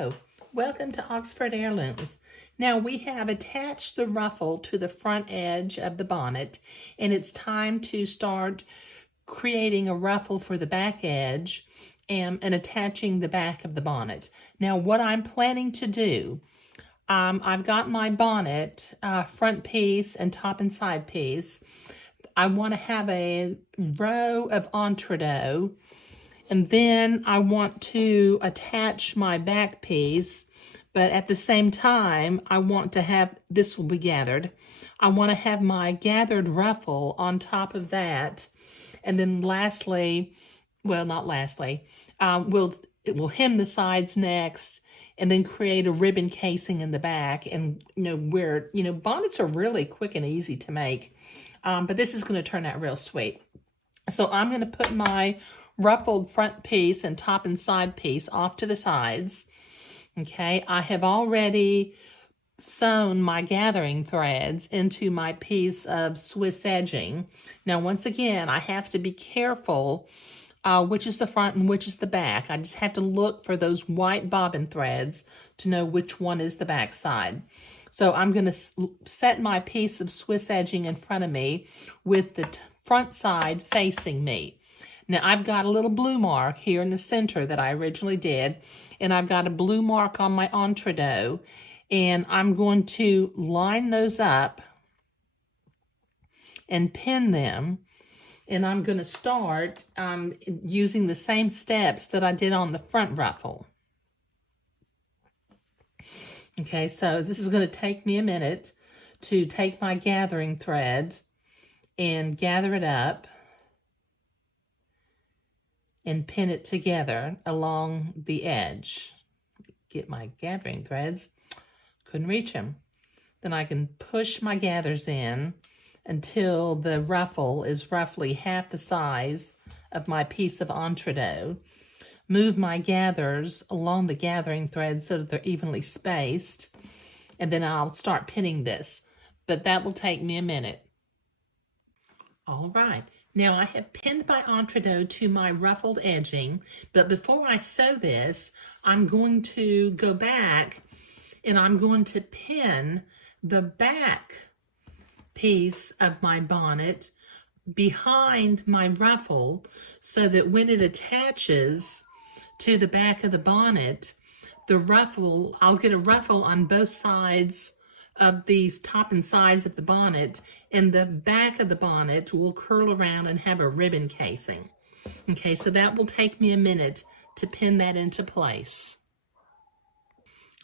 Hello, welcome to Oxford Heirlooms. Now we have attached the ruffle to the front edge of the bonnet, and it's time to start creating a ruffle for the back edge and attaching the back of the bonnet. Now what I'm planning to do, I've got my bonnet, front piece and top and side piece. I want to have a row of entredeaux, and then I want to attach my back piece, but at the same time, I want to have, this will be gathered. I want to have my gathered ruffle on top of that. And then lastly, well, not lastly, it will hem the sides next, and then create a ribbon casing in the back. And, bonnets are really quick and easy to make, but this is going to turn out real sweet. So I'm going to put my ruffled front piece and top and side piece off to the sides. Okay, I have already sewn my gathering threads into my piece of Swiss edging. Now, once again, I have to be careful which is the front and which is the back. I just have to look for those white bobbin threads to know which one is the back side. So I'm going to set my piece of Swiss edging in front of me with the front side facing me. Now I've got a little blue mark here in the center that I originally did, and I've got a blue mark on my entredeaux, and I'm going to line those up and pin them, and I'm going to start using the same steps that I did on the front ruffle. Okay, so this is going to take me a minute to take my gathering thread and gather it up and pin it together along the edge. Get my gathering threads. Couldn't reach them. Then I can push my gathers in until the ruffle is roughly half the size of my piece of entredeaux. Move my gathers along the gathering thread so that they're evenly spaced, and then I'll start pinning this, but that will take me a minute. All right, now I have pinned my entredeaux to my ruffled edging, but before I sew this, I'm going to go back and I'm going to pin the back piece of my bonnet behind my ruffle so that when it attaches to the back of the bonnet, the ruffle, I'll get a ruffle on both sides of these top and sides of the bonnet, and the back of the bonnet will curl around and have a ribbon casing. Okay, so that will take me a minute to pin that into place.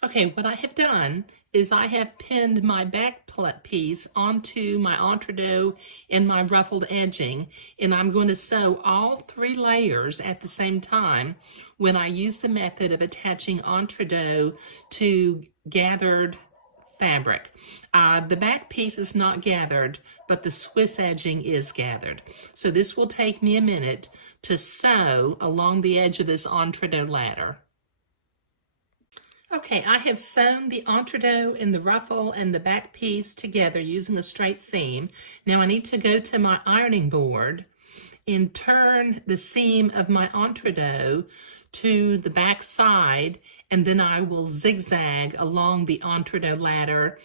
Okay, what I have done is I have pinned my back piece onto my entredeaux and my ruffled edging, and I'm going to sew all 3 layers at the same time when I use the method of attaching entredeaux to gathered fabric. The back piece is not gathered, but the Swiss edging is gathered. So this will take me a minute to sew along the edge of this entredeaux ladder. Okay, I have sewn the entredeaux and the ruffle and the back piece together using a straight seam. Now I need to go to my ironing board and turn the seam of my entredeaux to the back side, and then I will zigzag along the entredeaux ladder,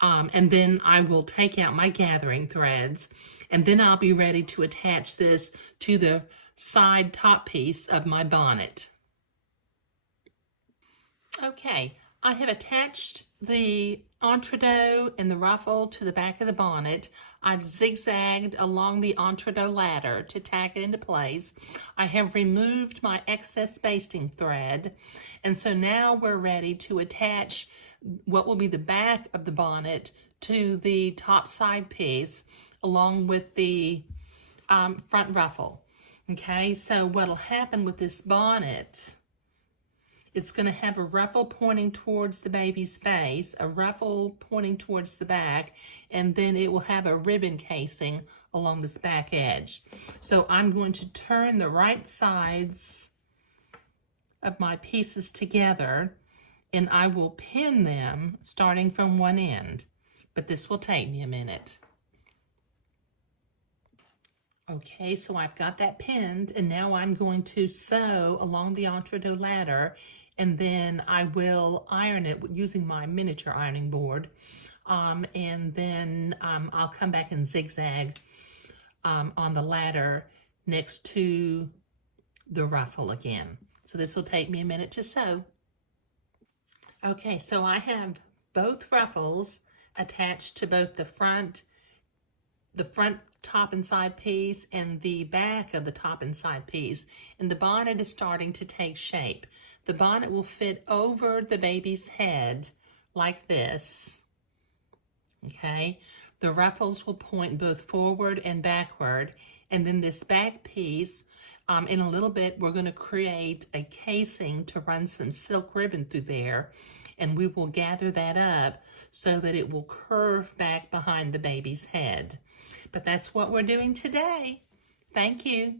and then I will take out my gathering threads, and then I'll be ready to attach this to the side top piece of my bonnet. Okay, I have attached the entredeaux and the ruffle to the back of the bonnet. I've zigzagged along the entredeaux ladder to tack it into place. I have removed my excess basting thread, and so now we're ready to attach what will be the back of the bonnet to the top side piece along with the front ruffle. Okay, so what'll happen with this bonnet, it's going to have a ruffle pointing towards the baby's face, a ruffle pointing towards the back, and then it will have a ribbon casing along this back edge. So I'm going to turn the right sides of my pieces together, and I will pin them starting from one end, but this will take me a minute. Okay, so I've got that pinned, and now I'm going to sew along the entredeaux ladder and then I will iron it using my miniature ironing board. And then I'll come back and zigzag on the ladder next to the ruffle again. So this will take me a minute to sew. Okay, so I have both ruffles attached to both the front top and side piece and the back of the top and side piece. And the bonnet is starting to take shape. The bonnet will fit over the baby's head like this. Okay, the ruffles will point both forward and backward. And then this back piece, in a little bit, we're going to create a casing to run some silk ribbon through there. And we will gather that up so that it will curve back behind the baby's head. But that's what we're doing today. Thank you.